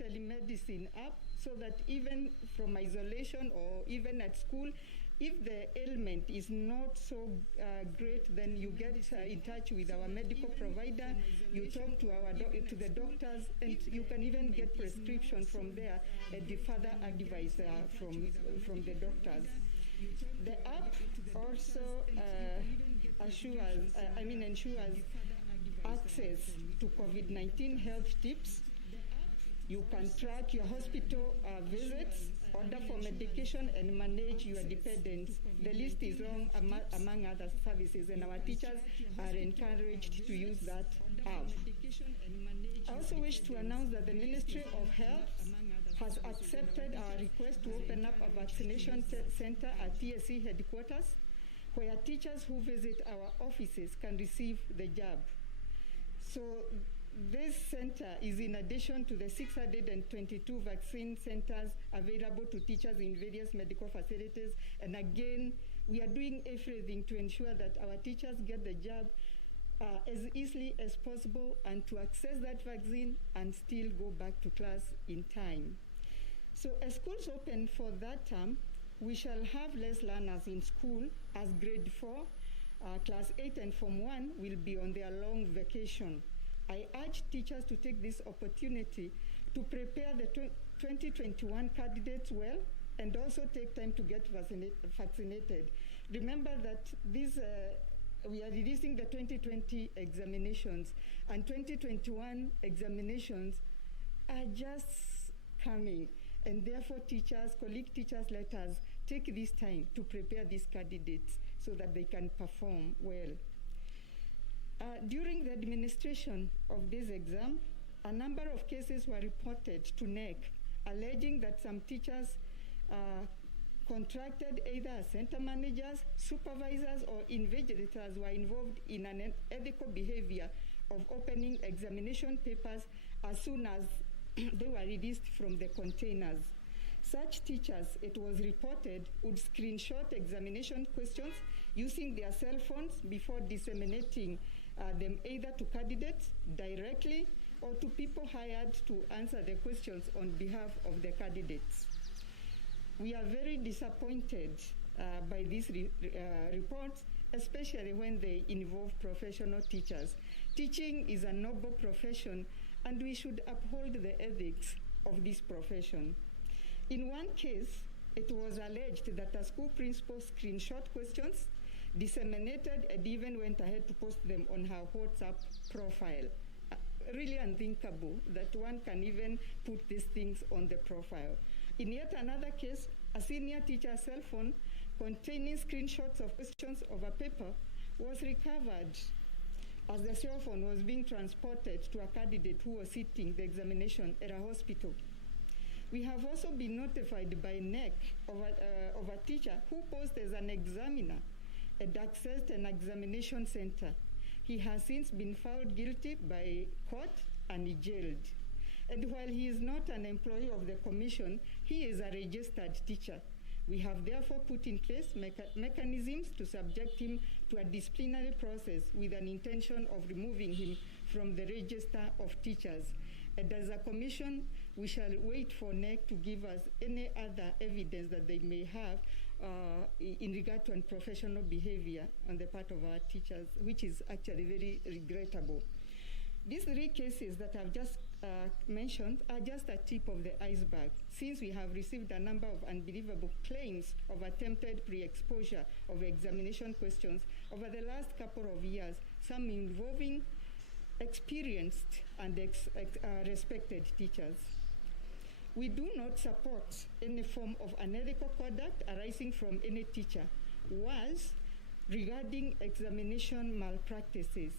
telemedicine app so that even from isolation or even at school, if the ailment is not so great, then you get in touch with our medical provider, you talk to to the doctors, and you can even get prescription from there and the further advice from the doctors. The app also ensures access to COVID-19 health tips. You can track your hospital visits, order for medication, and manage your dependents. The list is long among other services, and our teachers are encouraged to use that app. I also wish to announce that the Ministry of Health has accepted our request to open up a vaccination center at KCSE headquarters, where teachers who visit our offices can receive the jab. So this center is in addition to the 622 vaccine centers available to teachers in various medical facilities. And again, we are doing everything to ensure that our teachers get the jab as easily as possible and to access that vaccine and still go back to class in time. So as schools open for that term, we shall have less learners in school as grade 4, class 8 and Form 1 will be on their long vacation. I urge teachers to take this opportunity to prepare the 2021 candidates well and also take time to get vaccinated. Remember that we are releasing the 2020 examinations, and 2021 examinations are just coming. And therefore, colleague teachers, let us take this time to prepare these candidates so that they can perform well. During the administration of this exam, a number of cases were reported to NEC, alleging that some teachers contracted either center managers, supervisors, or invigilators were involved in an unethical behavior of opening examination papers as soon as they were released from the containers. Such teachers, it was reported, would screenshot examination questions using their cell phones before disseminating them either to candidates directly or to people hired to answer the questions on behalf of the candidates. We are very disappointed by these reports, especially when they involve professional teachers. Teaching is a noble profession, and we should uphold the ethics of this profession. In one case, it was alleged that a school principal screenshot questions, disseminated, and even went ahead to post them on her WhatsApp profile. Really unthinkable that one can even put these things on the profile. In yet another case, a senior teacher's cell phone containing screenshots of questions of a paper was recovered as the cell phone was being transported to a candidate who was sitting the examination at a hospital. We have also been notified by NEC of a teacher who posed as an examiner and accessed an examination center. He has since been found guilty by court and jailed. And while he is not an employee of the commission, he is a registered teacher. We have therefore put in place mechanisms to subject him to a disciplinary process with an intention of removing him from the register of teachers. And as a commission, we shall wait for NEC to give us any other evidence that they may have in regard to unprofessional behavior on the part of our teachers, which is actually very regrettable. These 3 cases that I've just mentioned are just a tip of the iceberg, since we have received a number of unbelievable claims of attempted pre-exposure of examination questions over the last couple of years, some involving experienced and respected teachers. We do not support any form of unethical conduct arising from any teacher. Whilst regarding examination malpractices,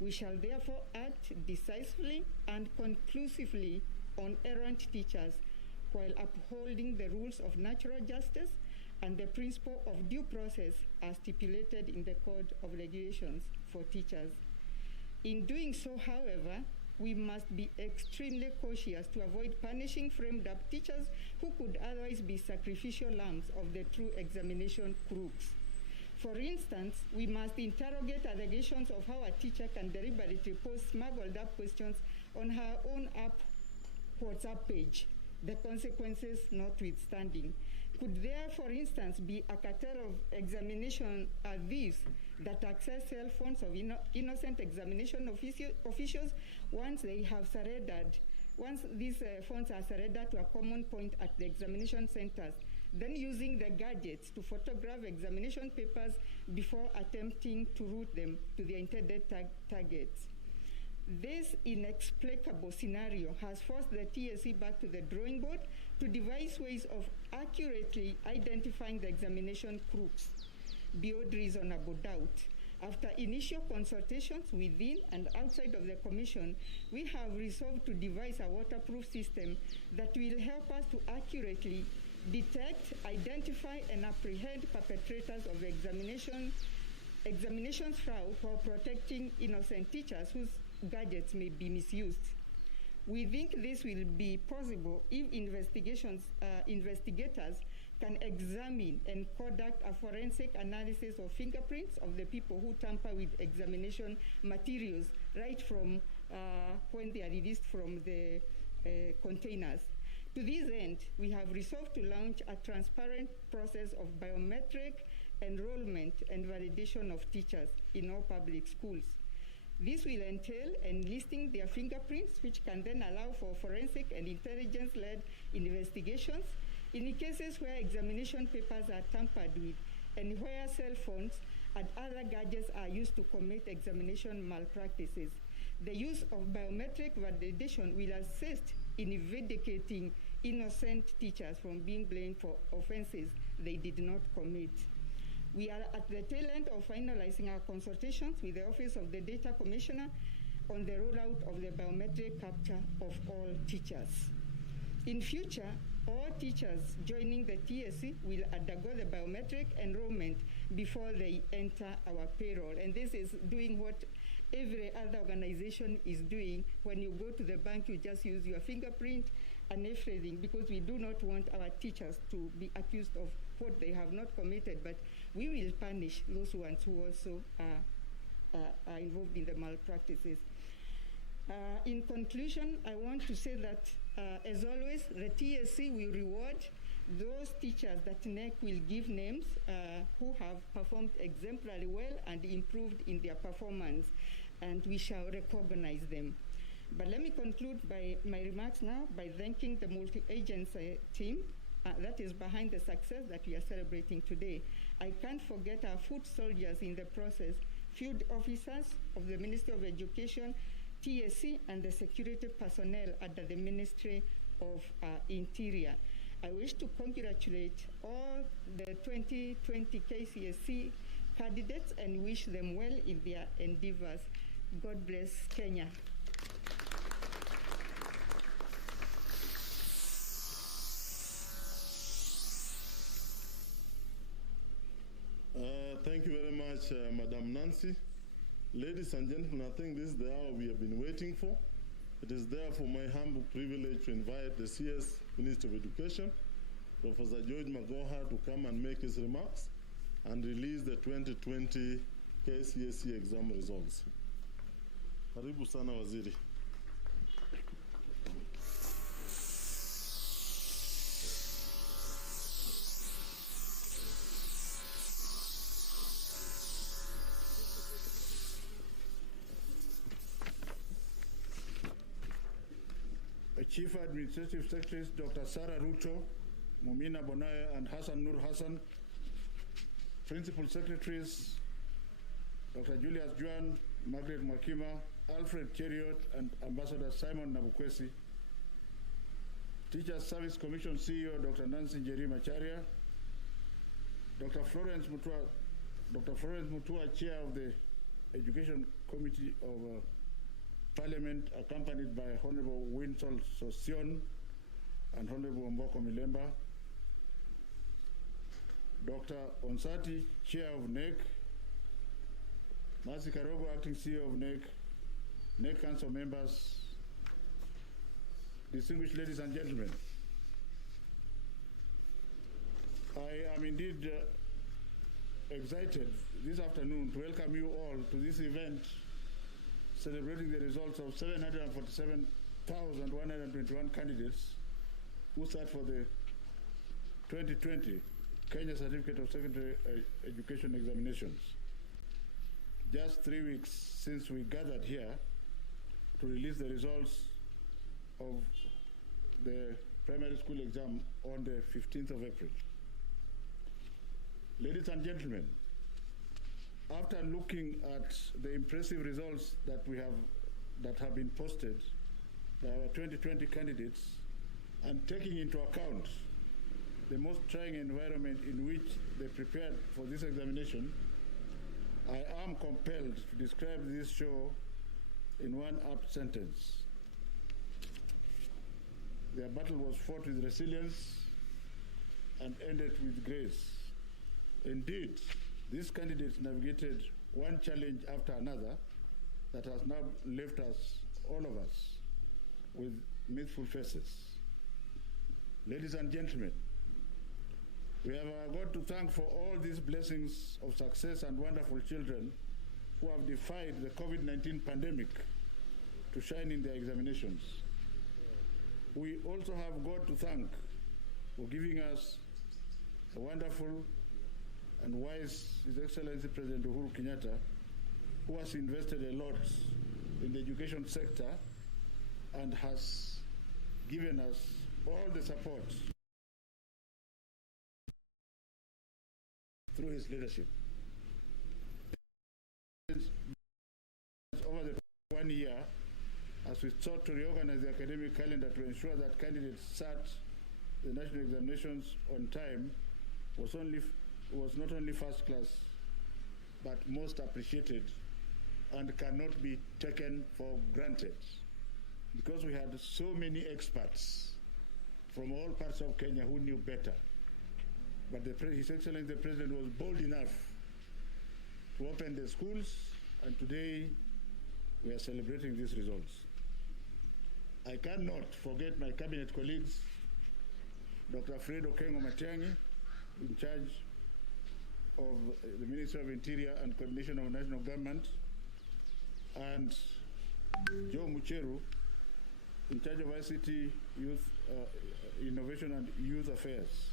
we shall therefore act decisively and conclusively on errant teachers while upholding the rules of natural justice and the principle of due process as stipulated in the Code of Regulations for Teachers. In doing so, however, we must be extremely cautious to avoid punishing framed-up teachers who could otherwise be sacrificial lambs of the true examination crooks. For instance, we must interrogate allegations of how a teacher can deliberately post smuggled-up questions on her own app WhatsApp page, the consequences notwithstanding. Could there, for instance, be a cartel of examination thieves that access cell phones of innocent examination officials once they have surrendered, once these phones are surrendered to a common point at the examination centers, then using the gadgets to photograph examination papers before attempting to route them to their intended targets? This inexplicable scenario has forced the TSC back to the drawing board to devise ways of accurately identifying the examination crooks beyond reasonable doubt. After initial consultations within and outside of the Commission, we have resolved to devise a waterproof system that will help us to accurately detect, identify, and apprehend perpetrators of examinations fraud while protecting innocent teachers whose gadgets may be misused. We think this will be possible if investigators can examine and conduct a forensic analysis of fingerprints of the people who tamper with examination materials right from when they are released from the containers. To this end, we have resolved to launch a transparent process of biometric enrollment and validation of teachers in all public schools. This will entail enlisting their fingerprints, which can then allow for forensic and intelligence-led investigations in cases where examination papers are tampered with and where cell phones and other gadgets are used to commit examination malpractices. The use of biometric validation will assist in vindicating innocent teachers from being blamed for offenses they did not commit. We are at the tail end of finalizing our consultations with the Office of the Data Commissioner on the rollout of the biometric capture of all teachers. In future, all teachers joining the TSC will undergo the biometric enrollment before they enter our payroll. And this is doing what every other organization is doing. When you go to the bank, you just use your fingerprint and everything, because we do not want our teachers to be accused of what they have not committed, but we will punish those ones who also are involved in the malpractices. In conclusion, I want to say that, as always, the TSC will reward those teachers that NEC will give names who have performed exemplary well and improved in their performance, and we shall recognize them. But let me conclude my remarks now by thanking the multi-agency team that is behind the success that we are celebrating today. I can't forget our foot soldiers in the process, field officers of the Ministry of Education, TSC, and the security personnel under the Ministry of Interior. I wish to congratulate all the 2020 KCSE candidates and wish them well in their endeavors. God bless Kenya. Thank you very much, Madam Nancy. Ladies and gentlemen, I think this is the hour we have been waiting for. It is therefore my humble privilege to invite the CS Minister of Education, Professor George Magoha, to come and make his remarks and release the 2020 KCSE exam results. Karibu sana Waziri. Chief Administrative Secretaries Dr. Sarah Ruto, Mumina Bonaya, and Hassan Nur Hassan, Principal Secretaries Dr. Julius Juan, Margaret Mwakima, Alfred Cheriot, and Ambassador Simon Nabukwesi, Teachers Service Commission CEO Dr. Nancy Njeri Macharia, Dr. Florence Mutua, Chair of the Education Committee of Parliament, accompanied by Honorable Winsol Sosion and Honorable Mboko Milemba, Dr. Onsati, Chair of NEC, Mercy Karogo, Acting CEO of NEC, NEC Council members, distinguished ladies and gentlemen. I am indeed excited this afternoon to welcome you all to this event celebrating the results of 747 121 candidates who sat for the 2020 Kenya Certificate of Secondary Education examinations. Just 3 weeks since we gathered here to release the results of the primary school exam on the 15th of April. Ladies and gentlemen, after looking at the impressive results that have been posted by our 2020 candidates and taking into account the most trying environment in which they prepared for this examination, I am compelled to describe this show in one apt sentence. Their battle was fought with resilience and ended with grace. Indeed, these candidates navigated one challenge after another that has now left us, all of us, with mirthful faces. Ladies and gentlemen, we have our God to thank for all these blessings of success and wonderful children who have defied the COVID-19 pandemic to shine in their examinations. We also have God to thank for giving us a wonderful and wise His Excellency President Uhuru Kenyatta, who has invested a lot in the education sector and has given us all the support through his leadership. Over the 1 year, as we sought to reorganize the academic calendar to ensure that candidates sat the national examinations on time, was not only first class, but most appreciated and cannot be taken for granted, because we had so many experts from all parts of Kenya who knew better. But His Excellency the President was bold enough to open the schools, and today we are celebrating these results. I cannot forget my cabinet colleagues, Dr. Fred Okengo Matiang'i, in charge of the Ministry of Interior and Coordination of National Government, and Joe Mucheru, in charge of ICT, Youth Innovation and Youth Affairs.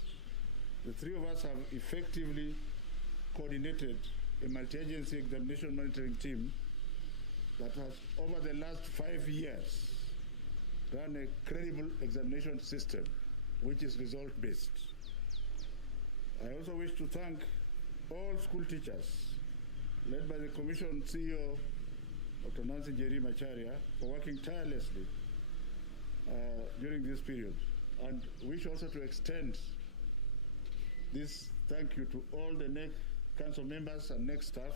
The three of us have effectively coordinated a multi-agency examination monitoring team that has, over the last 5 years, run a credible examination system, which is result-based. I also wish to thank all school teachers, led by the Commission CEO, Dr. Nancy Njeri Macharia, for working tirelessly during this period, and wish also to extend this thank you to all the NEC council members and NEC staff,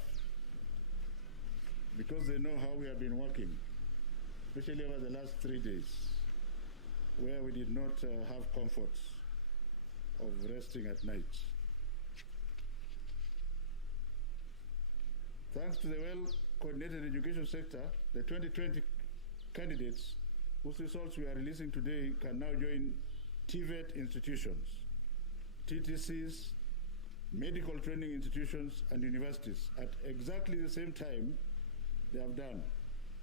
because they know how we have been working, especially over the last 3 days, where we did not have comforts of resting at night. Thanks to the well-coordinated education sector, the 2020 candidates whose results we are releasing today can now join TVET institutions, TTCs, medical training institutions, and universities at exactly the same time they have done,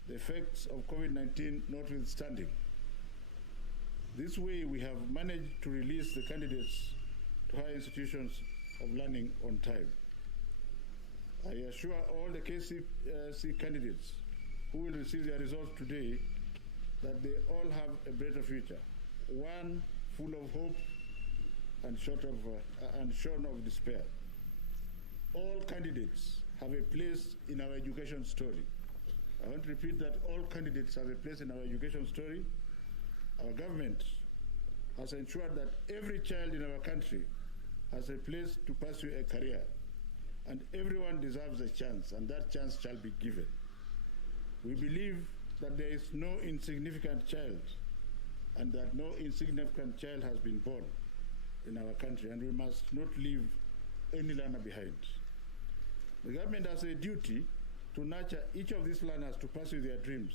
the effects of COVID-19 notwithstanding. This way, we have managed to release the candidates to higher institutions of learning on time. I assure all the KCSE candidates who will receive their results today that they all have a better future, one full of hope and shorn of despair. All candidates have a place in our education story. I want to repeat that all candidates have a place in our education story. Our government has ensured that every child in our country has a place to pursue a career, and everyone deserves a chance, and that chance shall be given. We believe that there is no insignificant child, and that no insignificant child has been born in our country, and we must not leave any learner behind. The government has a duty to nurture each of these learners to pursue their dreams,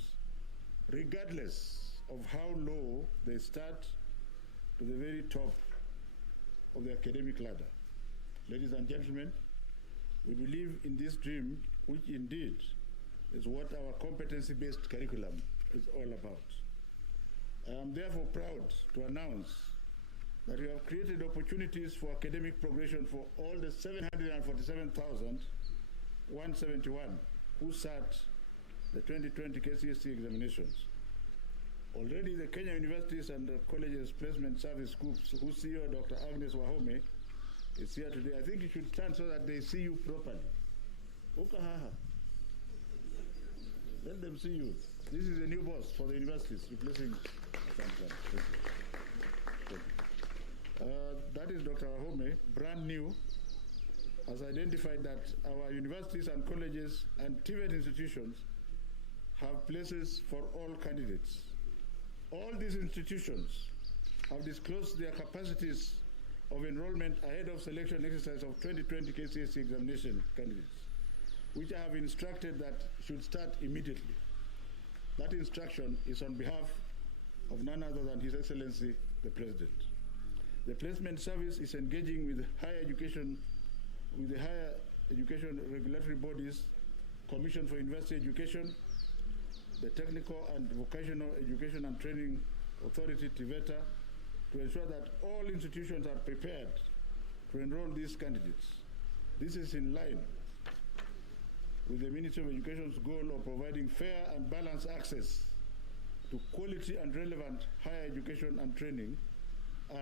regardless of how low they start to the very top of the academic ladder. Ladies and gentlemen, we believe in this dream, which indeed is what our competency-based curriculum is all about. I am therefore proud to announce that we have created opportunities for academic progression for all the 747,171 who sat the 2020 KCSE examinations. Already the Kenya Universities and Colleges Placement Service Groups, whose CEO, Dr. Agnes Wahome, is here today. I think you should stand so that they see you properly. Okahaha. Let them see you. This is a new boss for the universities, replacing. That is Dr. Wahome, brand new, has identified that our universities and colleges and TVET institutions have places for all candidates. All these institutions have disclosed their capacities of enrollment ahead of selection exercise of 2020 KCSE examination candidates, which I have instructed that should start immediately. That instruction is on behalf of none other than His Excellency, the President. The placement service is engaging with higher education, with the higher education regulatory bodies, Commission for University Education, the Technical and Vocational Education and Training Authority, TVETA, to ensure that all institutions are prepared to enroll these candidates. This is in line with the Ministry of Education's goal of providing fair and balanced access to quality and relevant higher education and training,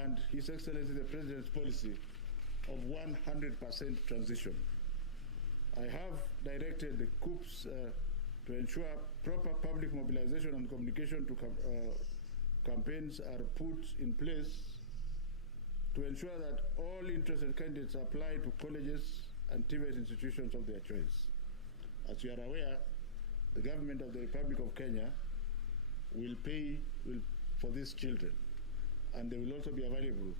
and His Excellency the President's policy of 100% transition. I have directed the COOPs to ensure proper public mobilization and communication to campaigns are put in place to ensure that all interested candidates apply to colleges and TVET institutions of their choice. As you are aware, the government of the Republic of Kenya will pay for these children, and they will also be available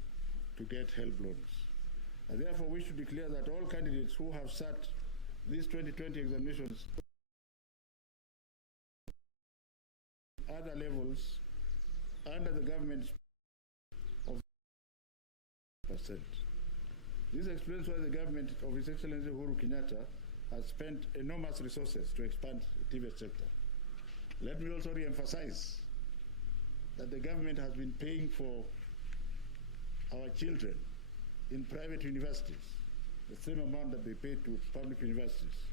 to get help loans. I therefore wish to declare that all candidates who have sat these 2020 examinations other levels under the government of %. This explains why the government of His Excellency Uhuru Kenyatta has spent enormous resources to expand the TVET sector. Let me also re-emphasize that the government has been paying for our children in private universities the same amount that they pay to public universities.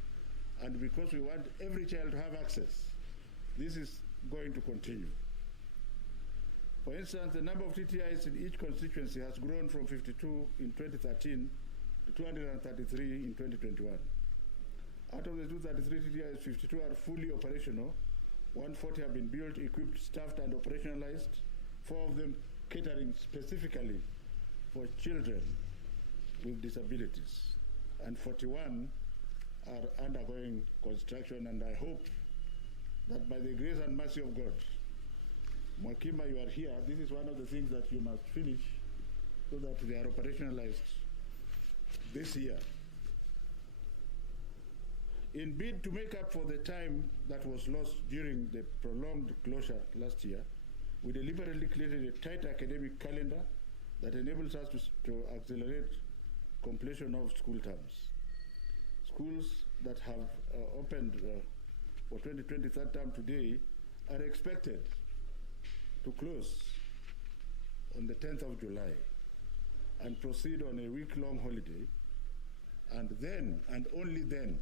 And because we want every child to have access, this is going to continue. For instance, the number of TTIs in each constituency has grown from 52 in 2013 to 233 in 2021. Out of the 233 TTIs, 52 are fully operational, 140 have been built, equipped, staffed, and operationalized, 4 of them catering specifically for children with disabilities, and 41 are undergoing construction, and I hope that by the grace and mercy of God, Mwakima, you are here, this is one of the things that you must finish so that they are operationalized this year. In bid to make up for the time that was lost during the prolonged closure last year, we deliberately created a tight academic calendar that enables us to accelerate completion of school terms. Schools that have opened for 2020 third term today are expected to close on the 10th of July and proceed on a week-long holiday, and then, and only then,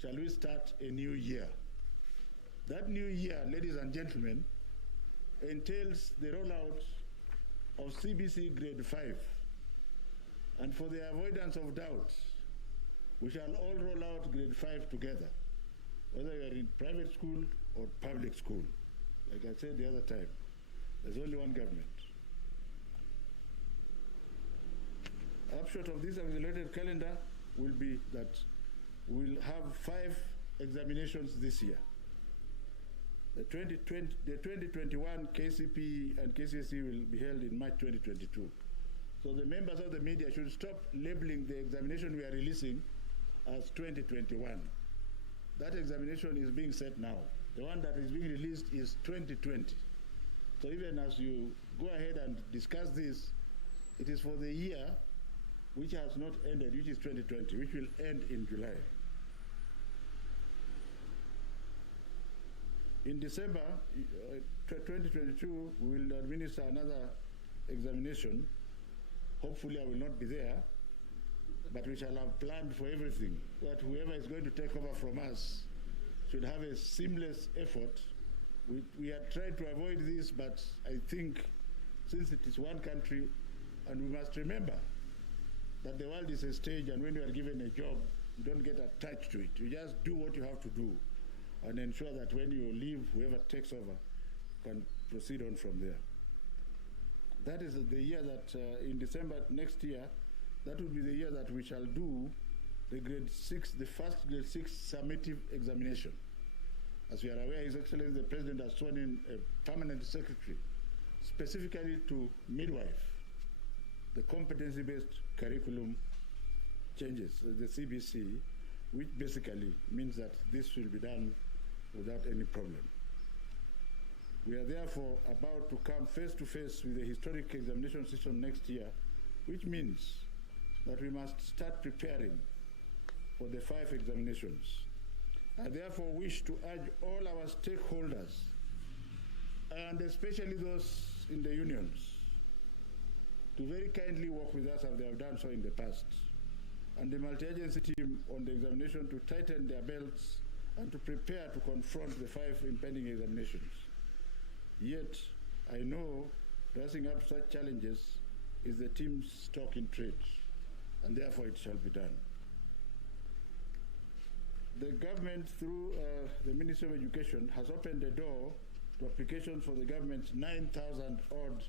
shall we start a new year. That new year, ladies and gentlemen, entails the rollout of CBC Grade 5. And for the avoidance of doubt, we shall all roll out Grade 5 together, whether you are in private school or public school. Like I said the other time, there's only one government. Upshot of this accelerated calendar will be that we'll have 5 examinations this year. The 2021 KCPE and KCSE will be held in March 2022. So the members of the media should stop labeling the examination we are releasing as 2021. That examination is being set now. The one that is being released is 2020. So even as you go ahead and discuss this, it is for the year which has not ended, which is 2020, which will end in July. In December 2022, we will administer another examination. Hopefully, I will not be there, but we shall have planned for everything, that whoever is going to take over from us should have a seamless effort. We had tried to avoid this, but I think since it is one country, and we must remember that the world is a stage, and when you are given a job, you don't get attached to it. You just do what you have to do and ensure that when you leave, whoever takes over can proceed on from there. That is the year that in December next year, that will be the year that we shall do the first grade 6 summative examination. As we are aware, His Excellency the President has sworn in a permanent secretary specifically to midwife the competency-based curriculum changes, the CBC, which basically means that this will be done without any problem. We are therefore about to come face to face with the historic examination system next year, which means that we must start preparing for the 5 examinations. I therefore wish to urge all our stakeholders, and especially those in the unions, to very kindly work with us as they have done so in the past, and the multi-agency team on the examination to tighten their belts and to prepare to confront the 5 impending examinations. Yet, I know dressing up such challenges is the team's stock in trade, and therefore it shall be done. The government, through the Ministry of Education, has opened the door to applications for the government's 9,000 odd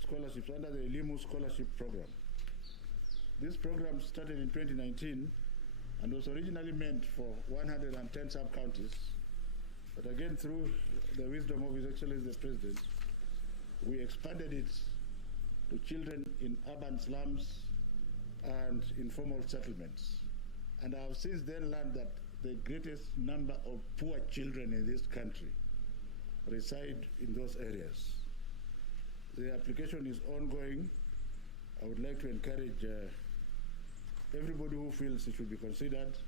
scholarships under the Elimu Scholarship Program. This program started in 2019 and was originally meant for 110 sub-counties, but again, through the wisdom of His Excellency the President, we expanded it to children in urban slums and informal settlements. And I have since then learned that the greatest number of poor children in this country reside in those areas. The application is ongoing. I would like to encourage everybody who feels it should be considered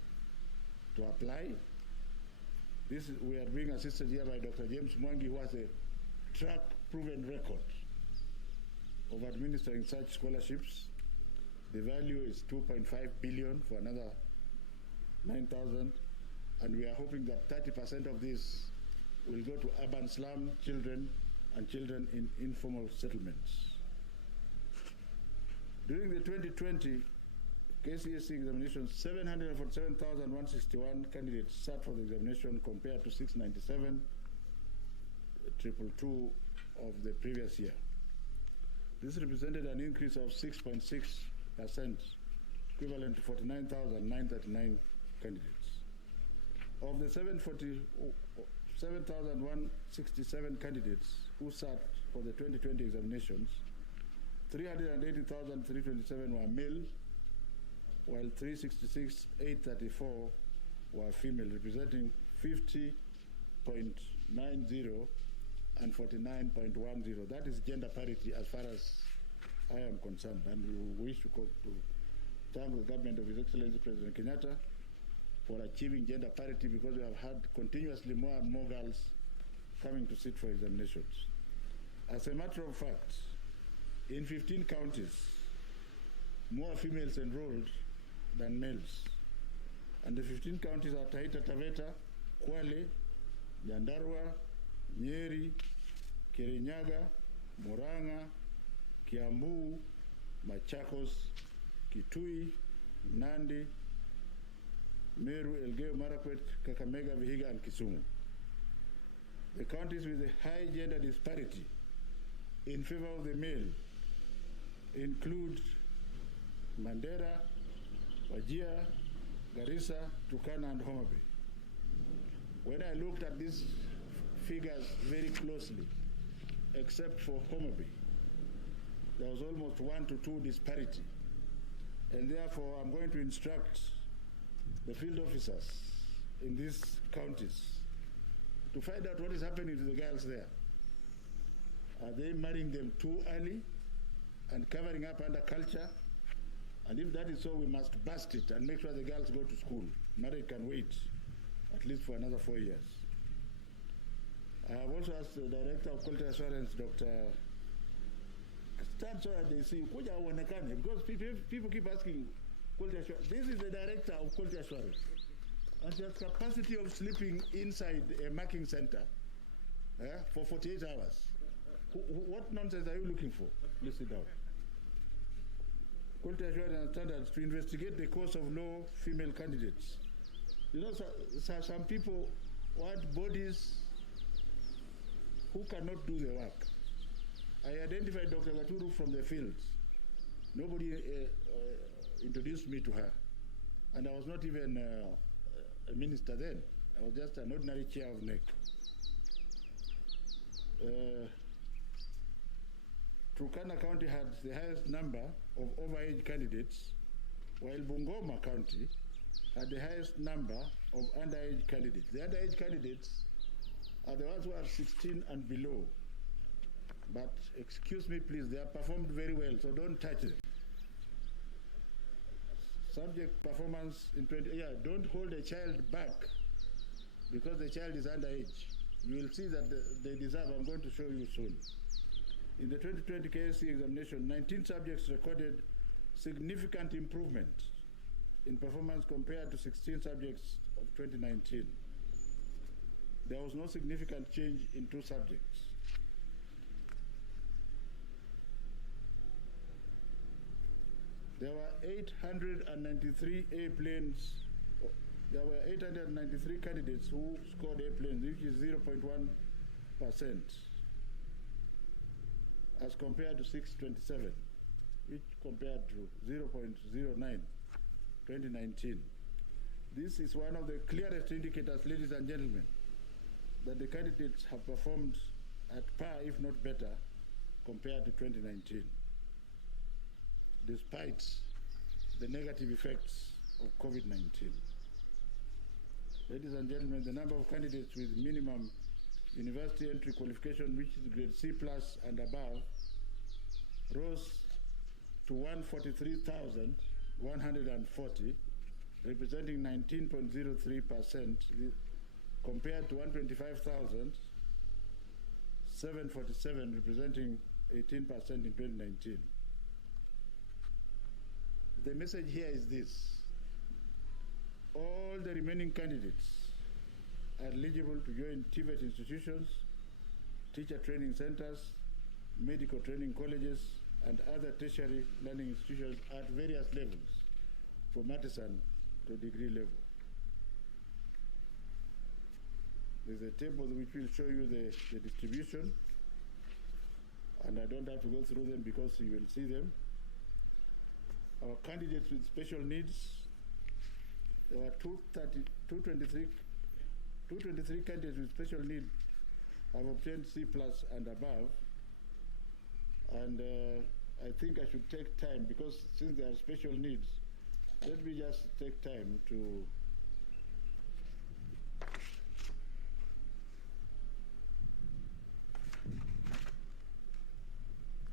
to apply. We are being assisted here by Dr. James Mwangi, who has a track-proven record of administering such scholarships. The value is 2.5 billion for another 9,000, and we are hoping that 30% of this will go to urban slum children and children in informal settlements. During the 2020 KCSE examinations, 747,161 candidates sat for the examination compared to 697,222 of the previous year. This represented an increase of 6.6%, equivalent to 49,939 candidates. Of the 7,167 candidates who sat for the 2020 examinations, 380,327 were male, while 366,834 were female, representing 50.90 and 49.10. That is gender parity as far as I am concerned, and we wish to thank the government of His Excellency President Kenyatta for achieving gender parity, because we have had continuously more and more girls coming to sit for examinations. As a matter of fact, in 15 counties, more females enrolled than males. And the 15 counties are Taita Taveta, Kwale, Nyandarua, Nyeri, Kirinyaga, Murang'a, Kiambu, Machakos, Kitui, Nandi, Meru, Elgeyo Marakwet, Kakamega, Vihiga, and Kisumu. The counties with a high gender disparity in favor of the male include Mandera, Wajir, Garissa, Turkana, and Homa Bay. When I looked at these figures very closely, except for Homa Bay, there was almost 1 to 2 disparity. And therefore, I'm going to instruct the field officers in these counties to find out what is happening to the girls there. Are they marrying them too early and covering up under culture? And if that is so, we must bust it and make sure the girls go to school. Marriage can wait at least for another 4 years. I have also asked the Director of Quality Assurance, Dr. Stand so that they see, because people keep asking quality assurance. This is the Director of Quality Assurance. And she has capacity of sleeping inside a marking center for 48 hours. What nonsense are you looking for? Please sit down. Quality assurance standards to investigate the cause of low female candidates. You know, some people want bodies who cannot do the work. I identified Dr. Gaturu from the fields. Nobody introduced me to her. And I was not even a minister then. I was just an ordinary chair of NEC. Turkana County had the highest number of overage candidates, while Bungoma County had the highest number of underage candidates. The underage candidates are the ones who are 16 and below. But excuse me, please, they have performed very well, so don't touch them. Subject performance in 20, don't hold a child back because the child is underage. You will see that they deserve, I'm going to show you soon. In the 2020 KCSE examination, 19 subjects recorded significant improvement in performance compared to 16 subjects of 2019. There was no significant change in 2 subjects. There were 893 A-planes. There were 893 candidates who scored A-planes, which is 0.1%, as compared to 627, which compared to 0.09, 2019. This is one of the clearest indicators, ladies and gentlemen, that the candidates have performed at par, if not better, compared to 2019, despite the negative effects of COVID-19. Ladies and gentlemen, the number of candidates with minimum university entry qualification, which is grade C plus and above, rose to 143,140, representing 19.03%, compared to 125,747, representing 18% in 2019. The message here is this: all the remaining candidates are eligible to join TVET institutions, teacher training centers, medical training colleges, and other tertiary learning institutions at various levels, from artisan to degree level. There's a table which will show you the distribution, and I don't have to go through them because you will see them. Our candidates with special needs, there were 223 candidates with special needs have obtained C plus and above. And I think I should take time, because since there are special needs, let me just take time to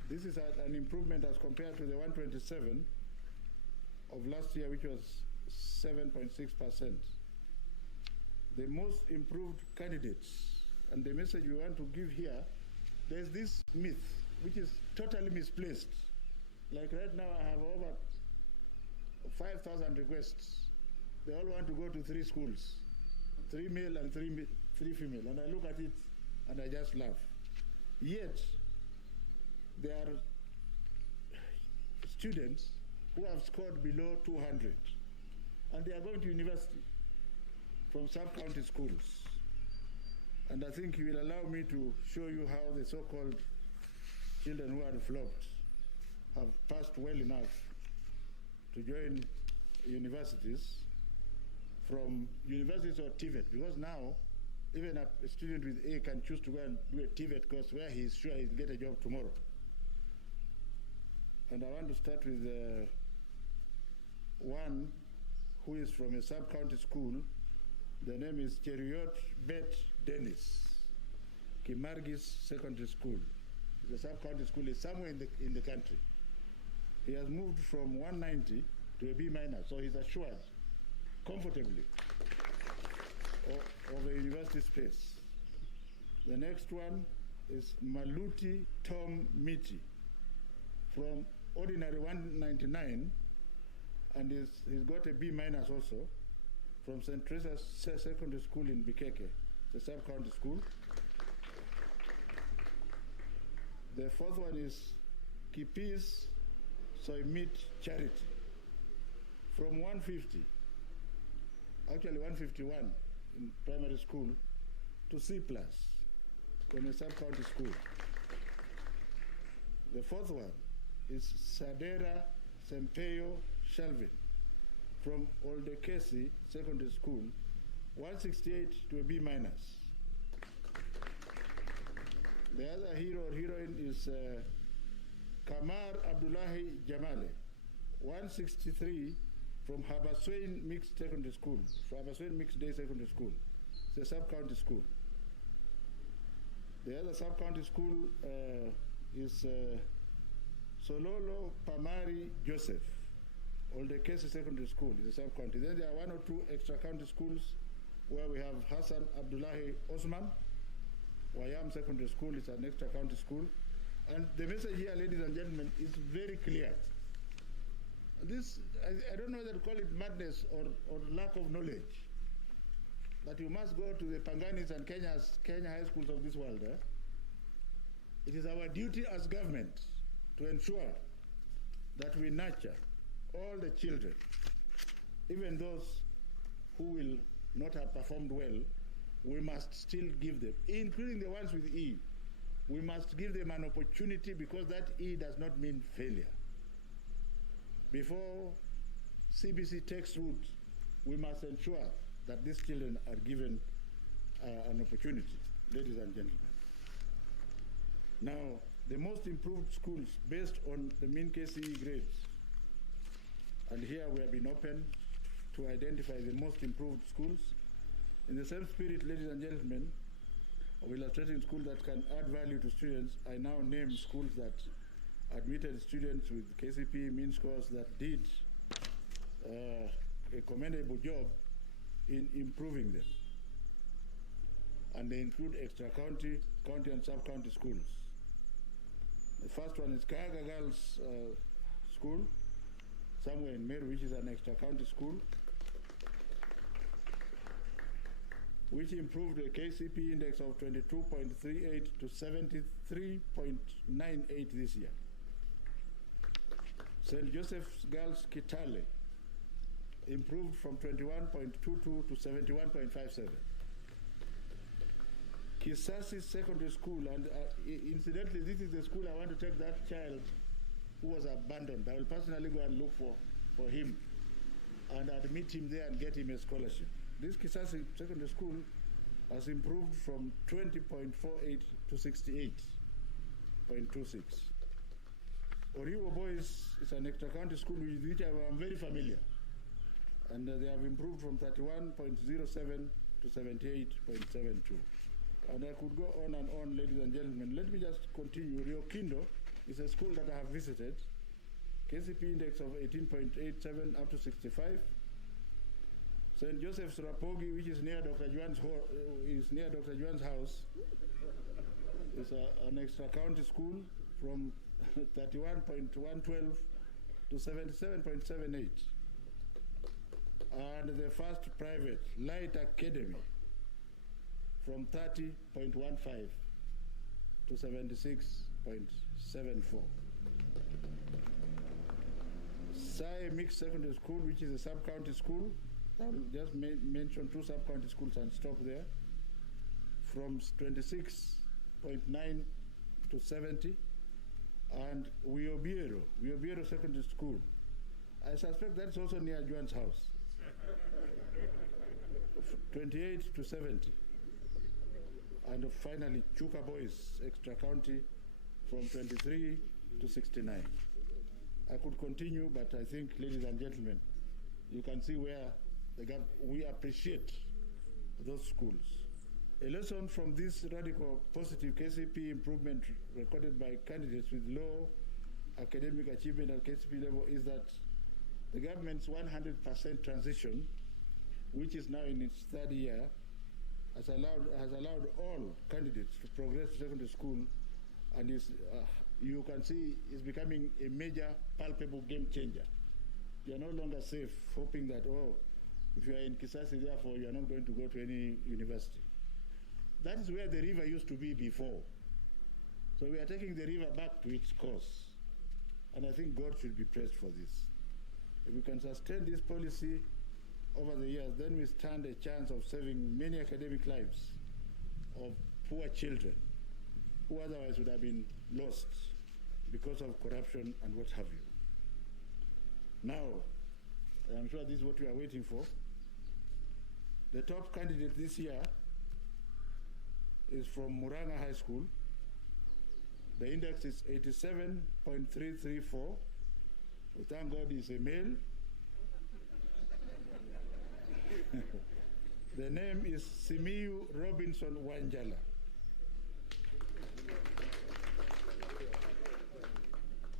this is an improvement as compared to the 127 of last year, which was 7.6%. The most improved candidates, and the message we want to give here, there's this myth which is totally misplaced. Like right now, I have over 5,000 requests. They all want to go to 3 schools, 3 male and 3 female, and I look at it and I just laugh. Yet, there are students who have scored below 200, and they are going to university from sub-county schools. And I think you will allow me to show you how the so-called children who are flopped have passed well enough to join universities, from universities or TVET, because now even a student with A can choose to go and do a TVET course where he is sure he'll get a job tomorrow. And I want to start with one who is from a sub-county school. The name is Cheriot Bet Dennis, Kimargis Secondary School. The sub-county school is somewhere in the country. He has moved from 190 to a B minus, so he's assured comfortably. of a university space. The next one is Maluti Tom Miti from ordinary 199, and he's got a B minus also from St. Teresa's Secondary School in Bikeke, the sub-county school. The fourth one is Kipis Soimit Charity from 150, actually 151 in primary school, to C+ from a sub-county school. The fourth one is Sadera Sempeyo Shalvin from Oldekesi Secondary School, 168 to a B minus. The other hero or heroine is Kamar Abdullahi Jamale, 163 from Habaswein Mixed Secondary School, Habaswein Mixed Day Secondary School. It's a sub-county school. The other sub-county school is Sololo Pamari Joseph, Oldekesi Secondary School, is a sub-county. Then there are one or two extra-county schools where we have Hassan Abdullahi Osman, Wayam Secondary School is an extra-county school. And the message here, ladies and gentlemen, is very clear. This, I don't know whether to call it madness or lack of knowledge, that you must go to the Panganis and Kenya high schools of this world. It is our duty as government to ensure that we nurture all the children, even those who will not have performed well. We must still give them, including the ones with E, we must give them an opportunity, because that E does not mean failure. Before CBC takes root, we must ensure that these children are given an opportunity, ladies and gentlemen. Now, the most improved schools based on the mean KCSE grades, and here we have been open to identify the most improved schools. In the same spirit, ladies and gentlemen, of illustrating schools that can add value to students, I now name schools that admitted students with KCPE mean scores that did a commendable job in improving them. And they include extra-county, county and sub-county schools. The first one is Kayaga Girls School, somewhere in Meru, which is an extra-county school, which improved the KCP index of 22.38 to 73.98 this year. St. Joseph's Girls Kitale improved from 21.22 to 71.57. Kisasi Secondary School, and incidentally, this is the school I want to take that child who was abandoned. I will personally go and look for him and admit him there and get him a scholarship. This Kisasi Secondary School has improved from 20.48 to 68.26. Oriwo Boys is an extra-county school with which I am very familiar, and they have improved from 31.07 to 78.72. And I could go on and on, ladies and gentlemen. Let me just continue. Rio Kindo is a school that I have visited. KCP index of 18.87 up to 65. St. Joseph's Rapogi, which is near Dr. Juan's house, is an extra-county school from 31.112 to 77.78. And the first private, Light Academy, from 30.15 to 76.74. Sai Mixed Secondary School, which is a sub-county school. I'll just mention two sub-county schools and stop there. From 26.9 to 70. And Wiobiero Secondary School. I suspect that's also near Juan's house. 28 to 70. And finally, Chuka Boys, extra county, from 23 to 69. I could continue, but I think, ladies and gentlemen, you can see where we appreciate those schools. A lesson from this radical positive KCP improvement recorded by candidates with low academic achievement at KCP level is that the government's 100% transition, which is now in its third year, has allowed all candidates to progress to secondary school, and is, you can see is becoming a major palpable game changer. You are no longer safe hoping that, oh, if you are in KCSE, therefore you are not going to go to any university. That is where the river used to be before. So we are taking the river back to its course. And I think God should be praised for this. If we can sustain this policy over the years, then we stand a chance of saving many academic lives of poor children who otherwise would have been lost because of corruption and what have you. Now, I'm sure this is what we are waiting for. The top candidate this year is from Muranga High School. The index is 87.334. We thank God he's a male. The name is Simiyu Robinson Wanjala.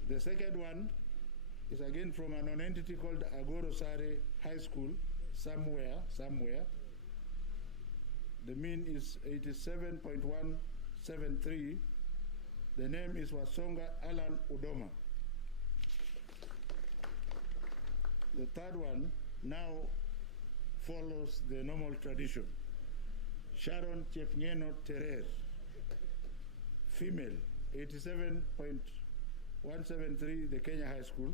The second one is again from a non-entity called Agoro Sare High School, somewhere. The mean is 87.173. The name is Wasonga Alan Udoma. The third one now follows the normal tradition. Sharon Chepngeno Terer, female, 87.173, the Kenya High School.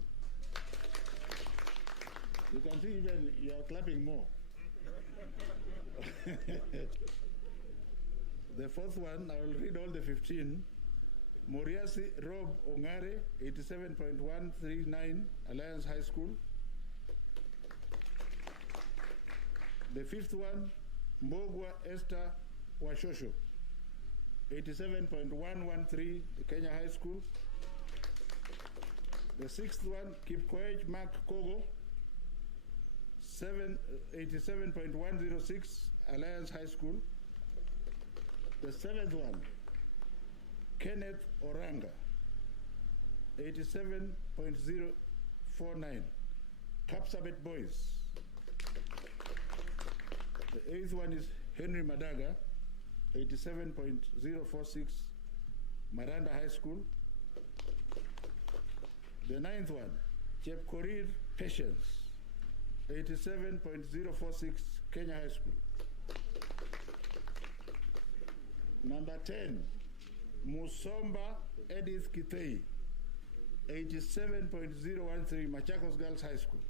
You can see even you are clapping more. The fourth one, I will read all the 15. Moriasi Rob Ongare, 87.139, Alliance High School. The fifth one, Mbogwa Esther Washosho, 87.113, the Kenya High School. The sixth one, Kipkoech Mark Kogo, 87.106, Alliance High School. The seventh one, Kenneth Oranga, 87.049, Kapsabet Boys. The eighth one is Henry Madaga, 87.046, Maranda High School. The ninth one, Chepkorir Patience, 87.046, Kenya High School. Number 10, Musomba Edith Kitei, 87.013, Machakos Girls High School.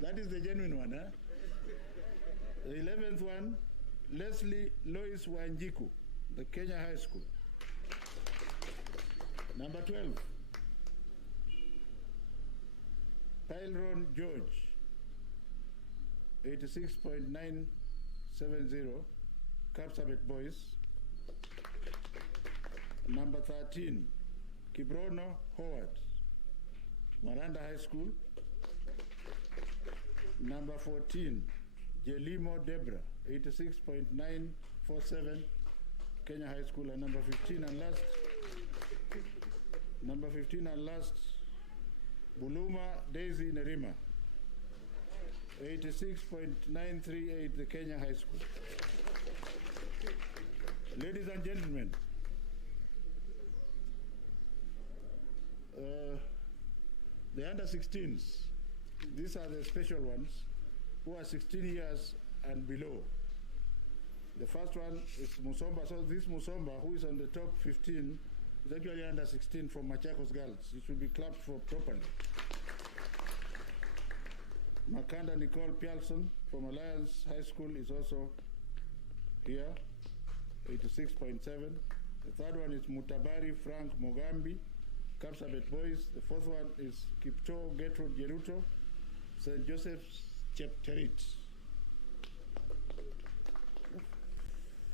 That is the genuine one, huh? The 11th one, Leslie Lois Wanjiku, the Kenya High School. Number 12, Tylron George, 86.970, Kapsabet Boys. Number 13, Kibrono Howard, Maranda High School. Number 14, Jelimo Debra, 86.947, Kenya High School. And number 15 and last, Buluma Daisy Nerima, 86.938, the Kenya High School. Ladies and gentlemen, the under-16s, these are the special ones who are 16 years and below. The first one is Musomba. So this Musomba, who is on the top 15, is actually under 16 from Machakos Girls. It should be clapped for properly. Makanda Nicole Pialson from Alliance High School is also here, 86.7. The third one is Mutabari Frank Mogambi, Kapsabet Boys. The fourth one is Kipto Gertrude Jeruto, St. Joseph's Chepterit.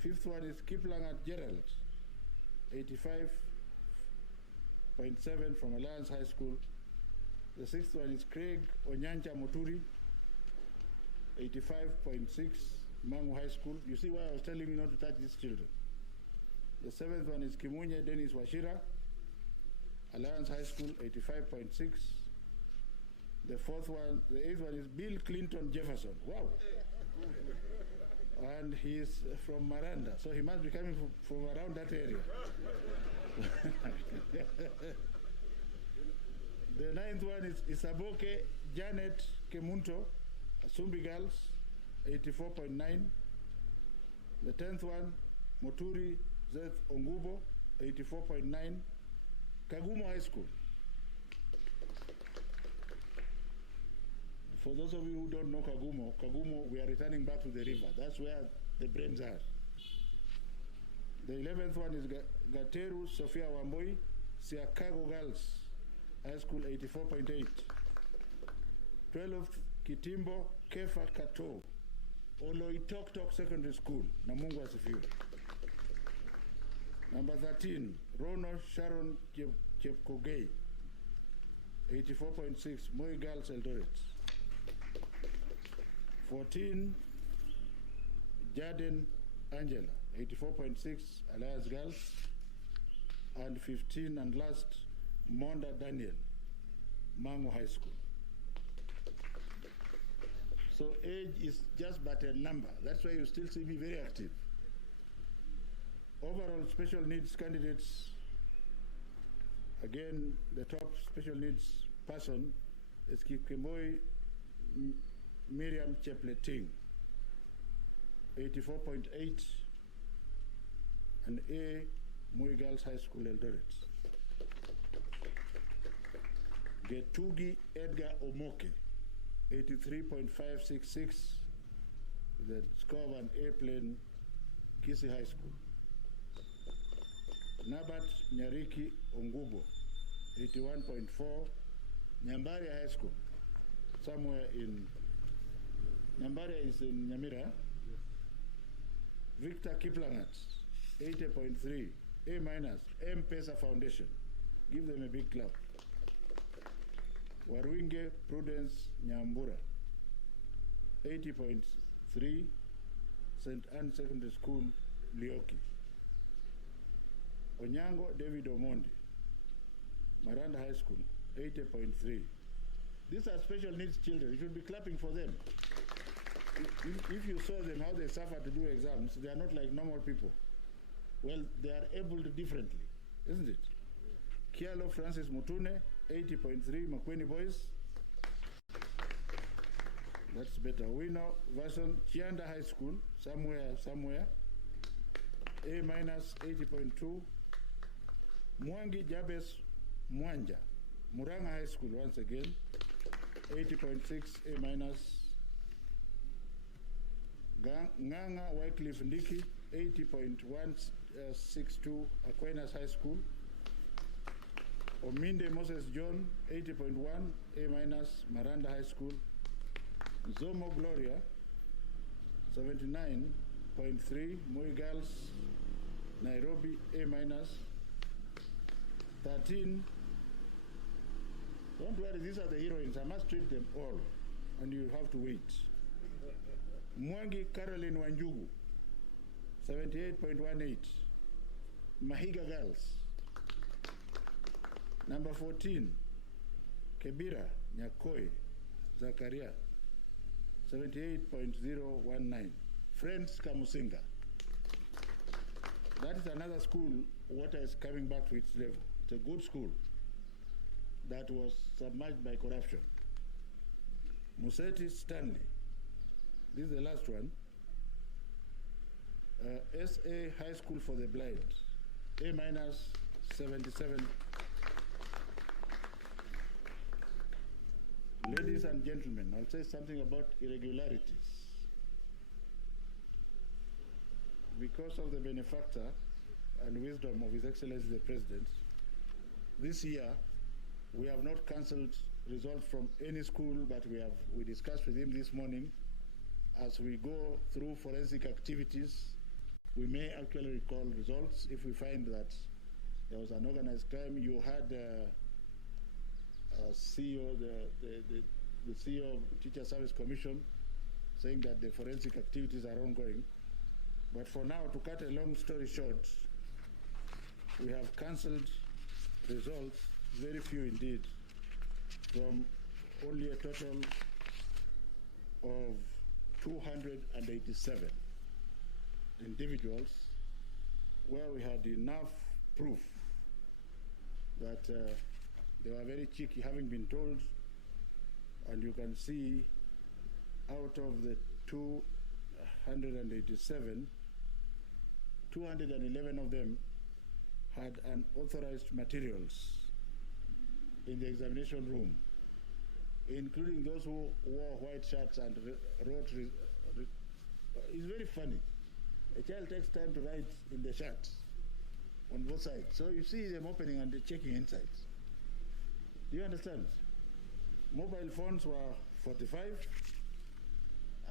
Fifth one is Kiplangat Gerald, 85.7 from Alliance High School. The sixth one is Craig Onyancha Moturi, 85.6, Mangu High School. You see why I was telling you not to touch these children. The seventh one is Kimunye Dennis Washira, Alliance High School, 85.6. The eighth one is Bill Clinton Jefferson. Wow. And he is from Miranda, so he must be coming from around that area. The ninth one is Isaboke Janet Kemunto, Asumbi Girls, 84.9. The 10th one, Moturi Zeth Ongubo, 84.9. Kagumo High School. For those of you who don't know Kagumo, we are returning back to the river. That's where the brains are. The 11th one is Gateru Sophia Wamboi, Siakago Girls High School, 84.8. 12th, Kitimbo Kefa Kato, Oloitoktok Secondary School, Namungu Asifiwe. Number 13, Rono Sharon Chepkogei, 84.6, Moi Girls Eldoret. 14, Jaden Angela, 84.6, Alliance Girls. And 15 and last, Monda Daniel, Mango High School. So age is just but a number. That's why you still see me very active. Overall special needs candidates, again, the top special needs person is Kikemoi Miriam Chepleting, 84.8, and A, Moi Girls High School, Eldoret. Getugi Edgar Omoke, 83.566, the score of an A-plane, KCSE High School. Nabat Nyariki Ongubo, 81.4, Nyambaria High School, somewhere in, Nyambaria is in Nyamira. Yes. Victor Kiplangat, 80.3, A-, M-Pesa Foundation. Give them a big clap. Warwinge Prudence Nyambura, 80.3, St. Anne Secondary School, Lioki. Onyango David Omondi, Miranda High School, 80.3. These are special needs children. You should be clapping for them. If you saw them, how they suffer to do exams, they are not like normal people. Well, they are able to differently, isn't it? Kialo Francis Mutune, 80.3, Makweni Boys. That's better. We know version Chianda High School, somewhere. A-, 80.2. Mwangi Jabes Mwanja, Muranga High School, once again, 80.6, A-. Nganga Wycliffe Ndiki, 80.162, Aquinas High School. Ominde Moses John, 80.1, A-, Miranda High School. Zomo Gloria, 79.3, Moi Girls, Nairobi, A-. 13, don't worry, these are the heroines. I must treat them all, and you have to wait. Mwangi Caroline Wanjugu, 78.18, Mahiga Girls. Number 14, Kebira Nyakoi Zakaria, 78.019, Friends Kamusinga. That is another school, water is coming back to its level. It's a good school that was submerged by corruption. Museti Stanley, this is the last one. SA High School for the Blind, A-, 77. Ladies and gentlemen, I'll say something about irregularities. Because of the benefactor and wisdom of His Excellency the President, this year we have not cancelled results from any school, but we discussed with him this morning. As we go through forensic activities, we may actually recall results if we find that there was an organized crime. You had CEO, the CEO of Teacher Service Commission saying that the forensic activities are ongoing. But for now, to cut a long story short, we have cancelled results, very few indeed, from only a total of 287 individuals where we had enough proof that they were very cheeky, having been told, and you can see out of the 287, 211 of them had unauthorized materials in the examination room, including those who wore white shirts and wrote. It's very funny. A child takes time to write in the shirt on both sides. So you see them opening and checking inside. Do you understand? Mobile phones were 45,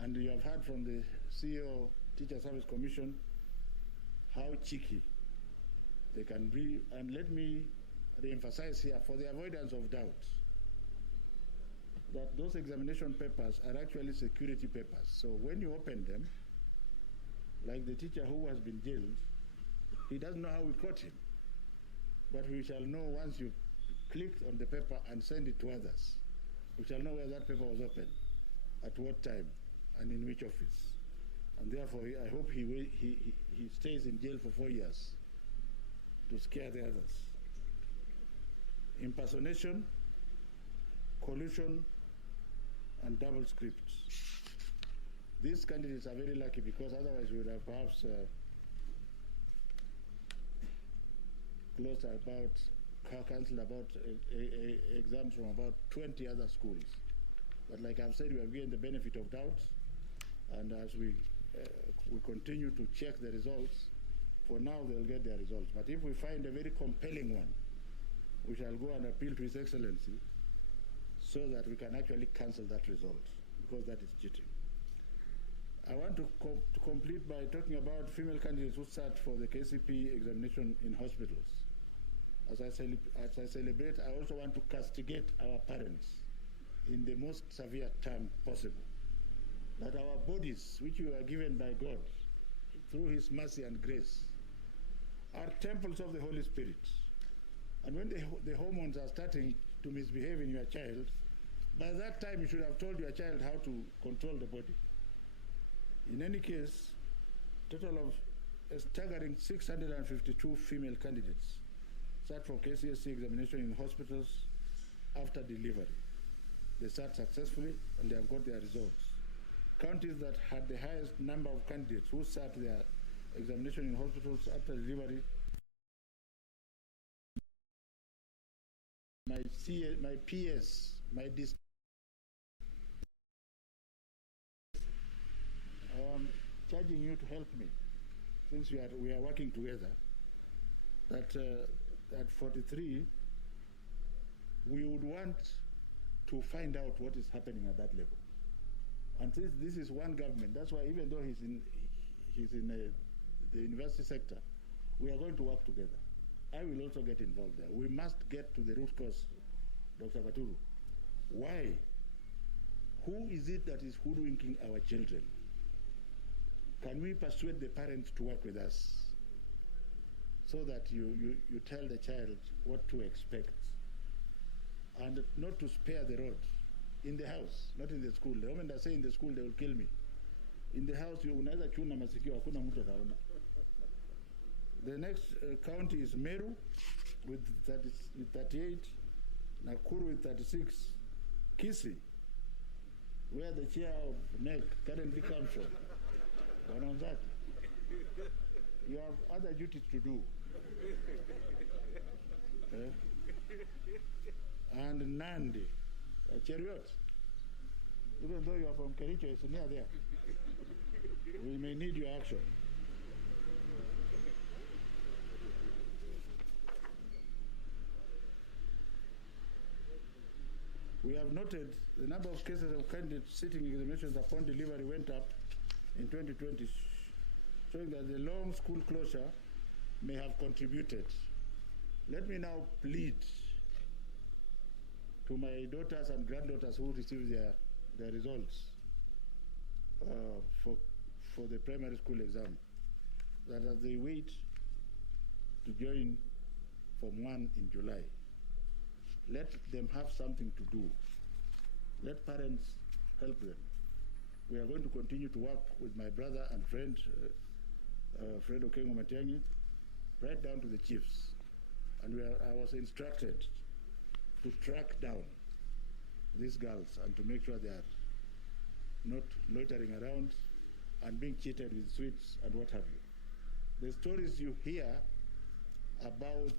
and you have heard from the CEO, Teacher Service Commission, how cheeky they can be. And let me re-emphasize here, for the avoidance of doubt, that those examination papers are actually security papers. So when you open them, like the teacher who has been jailed, he doesn't know how we caught him. But we shall know once you click on the paper and send it to others. We shall know where that paper was opened, at what time, and in which office. And therefore, I hope he stays in jail for 4 years to scare the others. Impersonation, collusion, and double scripts. These candidates are very lucky, because otherwise we would have perhaps cancelled about exams from about 20 other schools. But like I've said, we have given the benefit of doubt, and as we continue to check the results, for now they'll get their results. But if we find a very compelling one, we shall go and appeal to His Excellency so that we can actually cancel that result, because that is cheating. I want to complete by talking about female candidates who sat for the KCPE examination in hospitals. As I celebrate, I also want to castigate our parents in the most severe term possible. That our bodies, which we were given by God through His mercy and grace, are temples of the Holy Spirit. And when the hormones are starting to misbehave in your child, by that time you should have told your child how to control the body. In any case, total of a staggering 652 female candidates sat for KCSE examination in hospitals after delivery. They sat successfully and they have got their results. Counties that had the highest number of candidates who sat their examination in hospitals after delivery: my PS, my district. I am charging you to help me, since we are working together, that at 43, we would want to find out what is happening at that level. And since this is one government, that's why even though he's in the university sector, we are going to work together. I will also get involved there. We must get to the root cause, Dr. Baturu. Why? Who is it that is hoodwinking our children? Can we persuade the parents to work with us so that you tell the child what to expect, and not to spare the rod in the house, not in the school? The moment I say in the school, they will kill me. In the house, unaweza chuna masikio, hakuna mtu ataona. The next county is Meru with 38, Nakuru with 36, Kisii, where the chair of NEC currently comes from. Wananzati, you have other duties to do. And Nandi, Chariot, even though you are from Kericho, it's near there. We may need your action. We have noted the number of cases of candidates sitting examinations upon delivery went up in 2020, showing that the long school closure may have contributed. Let me now plead to my daughters and granddaughters who receive their results for the primary school exam, that as they wait to join Form 1 in July, let them have something to do Let parents help them. We are going to continue to work with my brother and friend, Fred Okengo Matiang'i, right down to the chiefs. And I was instructed to track down these girls and to make sure they are not loitering around and being cheated with sweets and what have you. The stories you hear about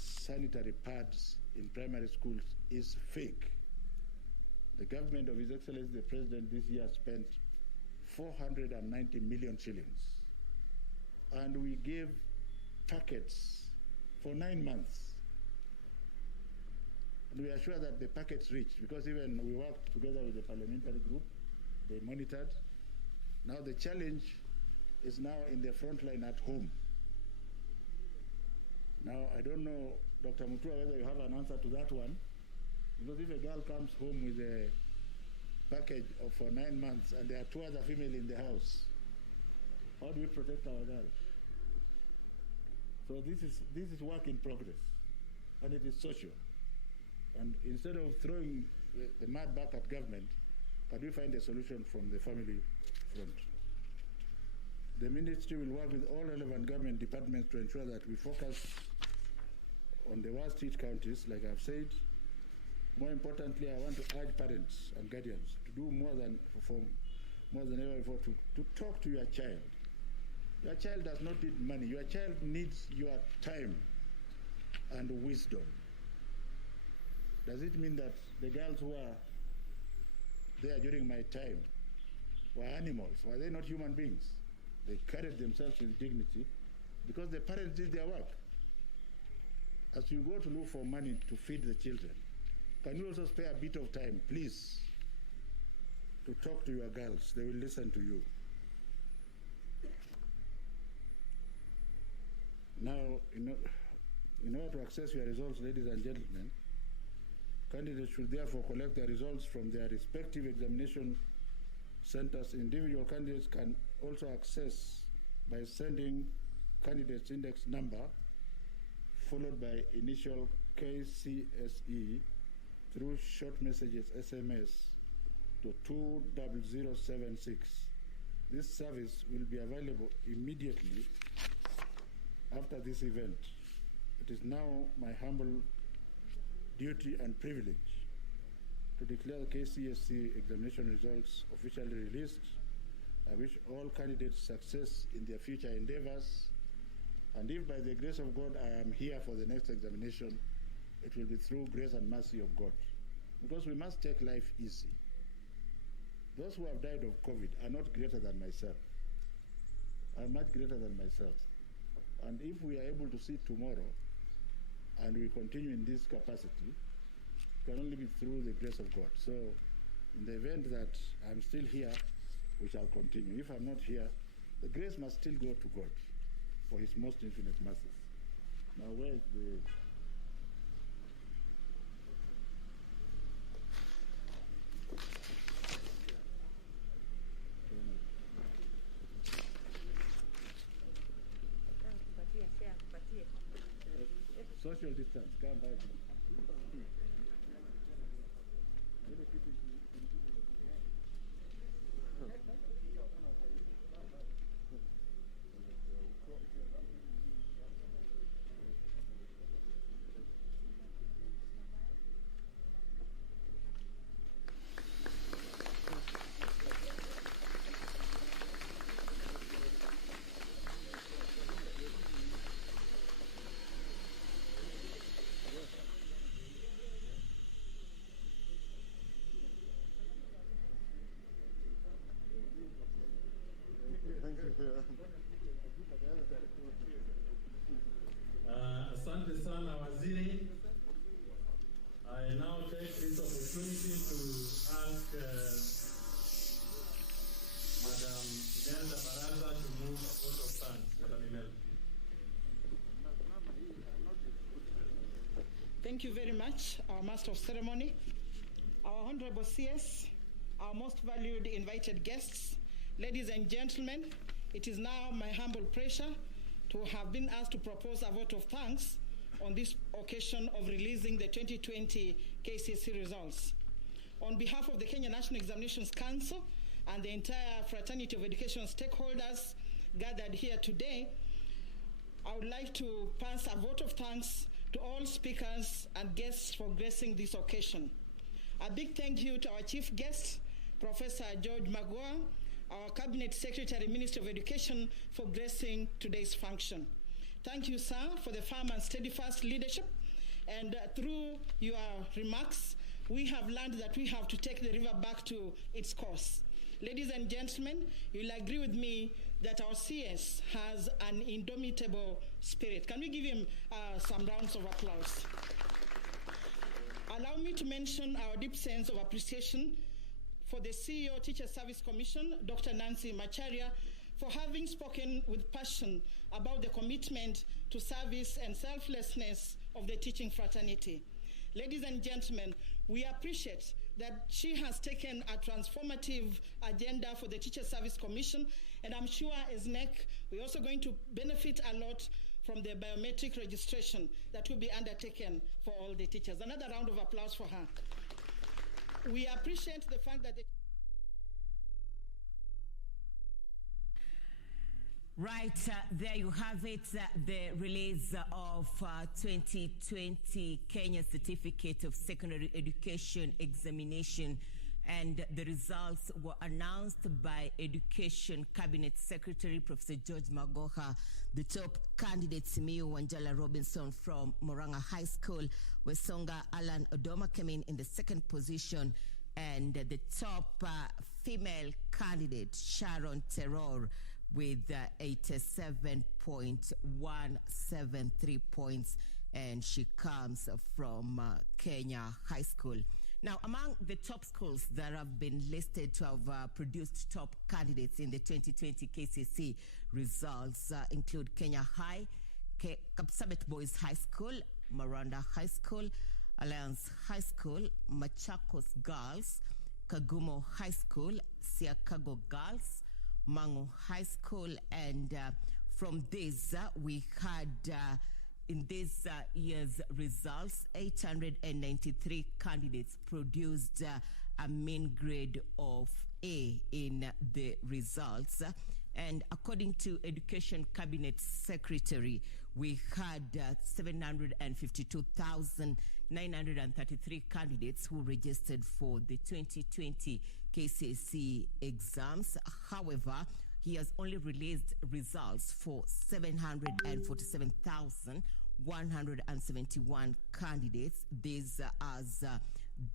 sanitary pads in primary schools is fake. The government of His Excellency the President this year spent 490 million shillings. And we gave packets for 9 months. And we are sure that the packets reached, because even we worked together with the parliamentary group, they monitored. Now the challenge is now in the front line at home. Now I don't know, Dr. Mutua, whether you have an answer to that one, because if a girl comes home with a package for 9 months and there are 2 other females in the house, how do we protect our girls? So this is work in progress, and it is social. And instead of throwing the mud back at government, can we find a solution from the family front? The ministry will work with all relevant government departments to ensure that we focus on the worst hit counties, like I've said. More importantly, I want to urge parents and guardians to do more than ever before to talk to your child. Your child does not need money. Your child needs your time and wisdom. Does it mean that the girls who are there during my time were animals? Were they not human beings? They carried themselves with dignity because the parents did their work. As you go to look for money to feed the children, can you also spare a bit of time, please, to talk to your girls? They will listen to you. Now, in order to access your results, ladies and gentlemen, candidates should therefore collect their results from their respective examination centers. Individual candidates can also access by sending candidate's index number followed by initial KCSE through short messages SMS to 20076. This service will be available immediately after this event. It is now my humble duty and privilege to declare the KCSE examination results officially released. I wish all candidates success in their future endeavors, and if by the grace of God I am here for the next examination, it will be through grace and mercy of God, because we must take life easy. Those who have died of COVID are not greater than myself. I'm much greater than myself. And if we are able to see tomorrow and we continue in this capacity, it can only be through the grace of God. So in the event that I'm still here, we shall continue. If I'm not here, the grace must still go to God for His most infinite mercies. Now where is the... Social distance, come back. Asante sana Waziri. I now take this opportunity to ask Madam Imelda Baraza to move a vote of thanks. Madam Imelda. Thank you very much, our Master of Ceremony, our Honorable CS, our most valued invited guests, ladies and gentlemen. It is now my humble pleasure to have been asked to propose a vote of thanks on this occasion of releasing the 2020 KCSE results. On behalf of the Kenya National Examinations Council and the entire fraternity of education stakeholders gathered here today, I would like to pass a vote of thanks to all speakers and guests for gracing this occasion. A big thank you to our chief guest, Professor George Magoha, our Cabinet Secretary, Minister of Education, for gracing today's function. Thank you, sir, for the firm and steadfast leadership. And through your remarks, we have learned that we have to take the river back to its course. Ladies and gentlemen, you'll agree with me that our CS has an indomitable spirit. Can we give him some rounds of applause? Allow me to mention our deep sense of appreciation for the CEO Teacher Service Commission, Dr. Nancy Macharia, for having spoken with passion about the commitment to service and selflessness of the teaching fraternity. Ladies and gentlemen, we appreciate that she has taken a transformative agenda for the Teacher Service Commission, and I'm sure as NEC, we're also going to benefit a lot from the biometric registration that will be undertaken for all the teachers. Another round of applause for her. We appreciate the fact that Right, there you have it, the release of 2020 Kenya Certificate of Secondary Education Examination, and the results were announced by Education Cabinet Secretary Professor George Magoha. The top candidate, Simiyu Wanjala Robinson from Moranga High School, Wesonga Alan Odoma came in the second position, and the top female candidate, Sharon Terror, with 87.173 points, and she comes from Kenya High School. Now, among the top schools that have been listed to have produced top candidates in the 2020 KCSE results include Kenya High, Kapsabet Boys High School, Maranda High School, Alliance High School, Machakos Girls, Kagumo High School, Siakago Girls, Mangu High School, and from this we had in this year's results 893 candidates produced a mean grade of A in the results, and according to Education Cabinet Secretary, we had 752,933 candidates who registered for the 2020 KCSE exams. However, he has only released results for 747,171 candidates. These as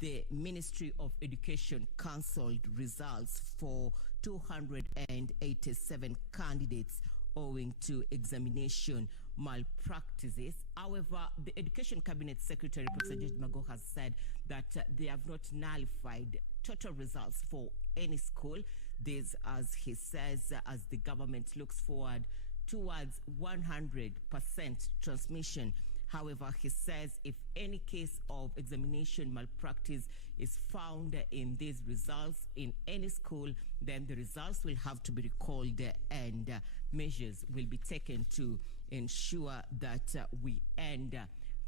the Ministry of Education cancelled results for 287 candidates owing to examination malpractices. However, the Education Cabinet Secretary, Professor George Magoha, has said that they have not nullified total results for any school. This, as he says, as the government looks forward towards 100% transmission. However, he says if any case of examination malpractice is found in these results in any school, then the results will have to be recalled and measures will be taken to ensure that we end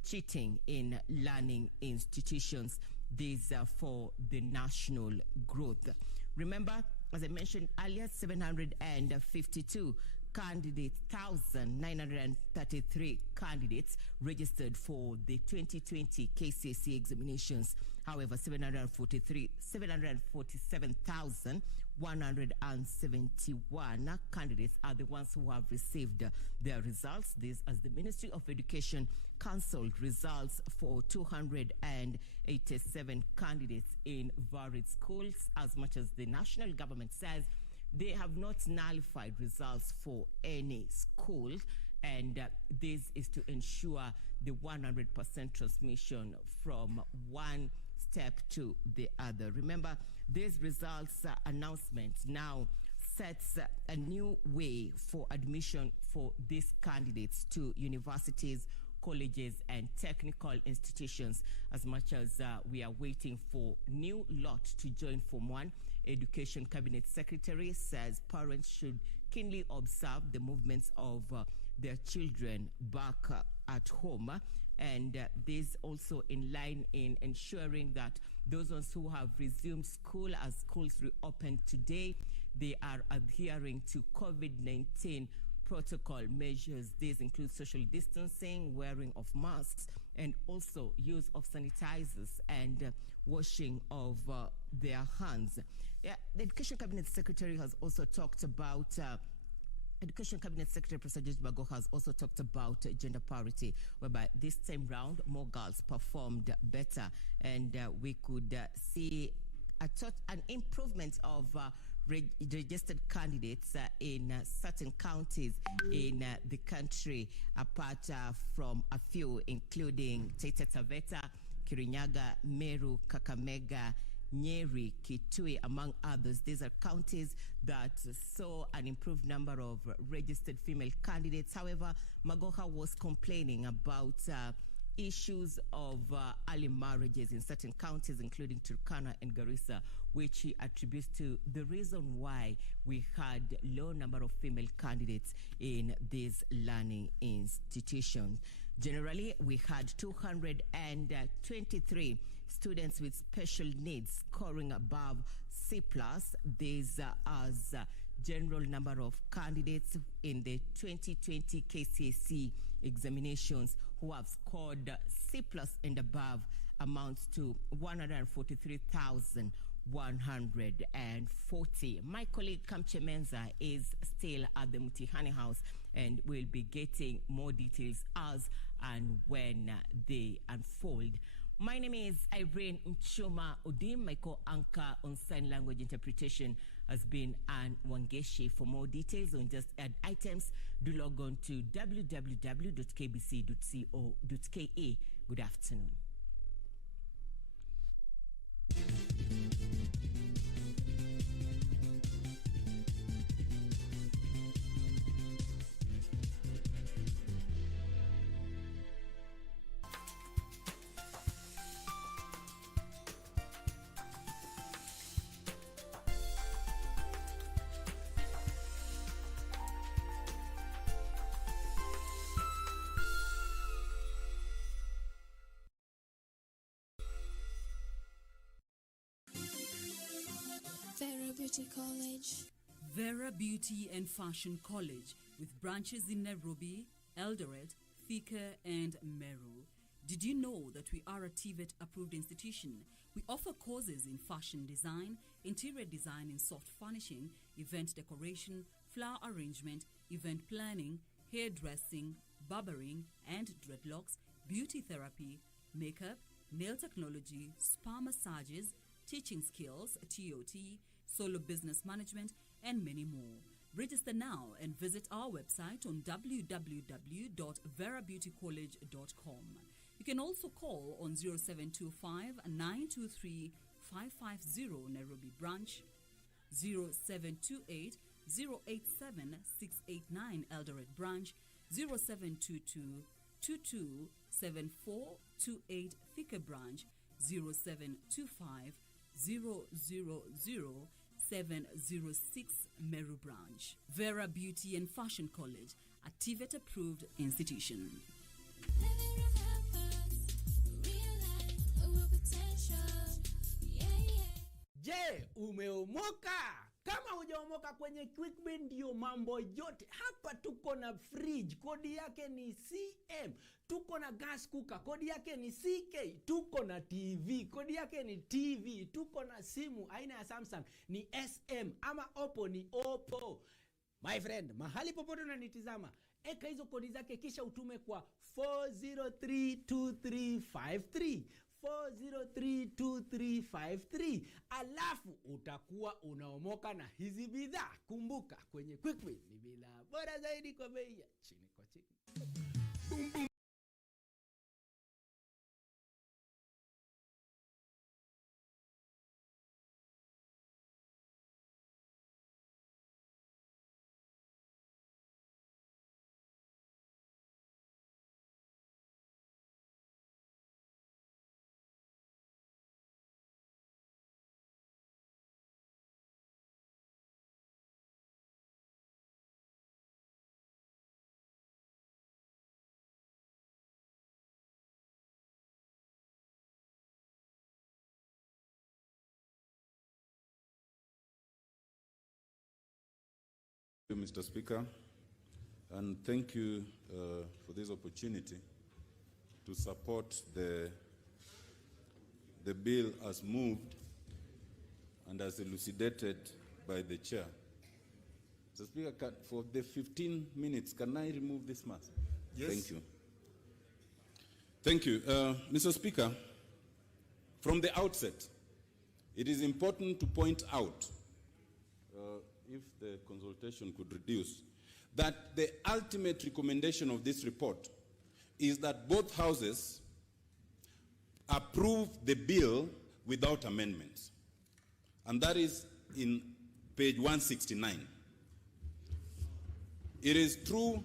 cheating in learning institutions. These are for the national growth. Remember, as I mentioned earlier, 1,933 candidates registered for the 2020 KCSE examinations. However, 747,171 candidates are the ones who have received their results. This as the Ministry of Education cancelled results for 287 candidates in varied schools, as much as the national government says they have not nullified results for any school, and this is to ensure the 100% transmission from one step to the other. Remember, this results announcement now sets a new way for admission for these candidates to universities, colleges, and technical institutions, as much as we are waiting for new lot to join Form 1. Education Cabinet Secretary says parents should keenly observe the movements of their children back at home. And this also in line in ensuring that those ones who have resumed school as schools reopen today, they are adhering to COVID-19 protocol measures. These include social distancing, wearing of masks, and also use of sanitizers and washing of their hands. Yeah, the Education Cabinet Secretary has also talked about Education Cabinet Secretary Professor George Bago has also talked about gender parity, whereby this time round more girls performed better, and we could see an improvement of registered candidates in certain counties in the country, apart from a few, including Taita Taveta, Kirinyaga, Meru, Kakamega, Nyeri, Kitui, among others. These are counties that saw an improved number of registered female candidates. However, Magoha was complaining about issues of early marriages in certain counties, including Turkana and Garissa, which he attributes to the reason why we had low number of female candidates in these learning institutions. Generally, we had 223 students with special needs scoring above C+. These as general number of candidates in the 2020 KCSE examinations who have scored C+ and above amounts to 143,140. My colleague Kamche Menza is still at the Mutihani House and will be getting more details as and when they unfold. My name is Irene Mchuma Odim. My co-anchor on sign language interpretation has been Anne Wangeshi. For more details on just add items, do log on to www.kbc.co.ke. Good afternoon. Vera Beauty College. Vera Beauty and Fashion College, with branches in Nairobi, Eldoret, Thika, and Meru. Did you know that we are a TVET approved institution? We offer courses in fashion design, interior design in soft furnishing, event decoration, flower arrangement, event planning, hairdressing, barbering and dreadlocks, beauty therapy, makeup, nail technology, spa massages, teaching skills, TOT, solo business management, and many more. Register now and visit our website on www.verabeautycollege.com. You can also call on 0725 923 550 Nairobi branch, 0728 087 689 Eldoret branch, 0722 227428 Thika branch, 0725 000-706 Meru branch. Vera Beauty and Fashion College, a TVET approved institution. Je, umeomoka? Kama hujaomoka kwenye QuickBin ndio mambo yote. Hapa tuko na fridge, kodi yake ni CM. Tuko na gas cooker, kodi yake ni CK. Tuko na TV, kodi yake ni TV. Tuko na simu aina ya Samsung ni SM, ama Oppo ni Oppo. My friend, mahali popote unanitizama, eka hizo kodi zake kisha utume kwa 4032353. 4032353, alafu utakuwa unaomoka na hizi bidhaa. Kumbuka, kwenye QuickBin ni bidhaa bora zaidi kwa bei ya chini kwa chini. Boom, boom. Thank you, Mr. Speaker, and thank you for this opportunity to support the bill as moved and as elucidated by the chair. Mr. Speaker, for the 15 minutes, can I remove this mask? Yes. Thank you. Thank you. Mr. Speaker, from the outset, it is important to point out, if the consultation could reduce, that the ultimate recommendation of this report is that both houses approve the bill without amendments. And that is in page 169. It is true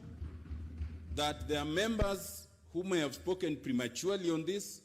that there are members who may have spoken prematurely on this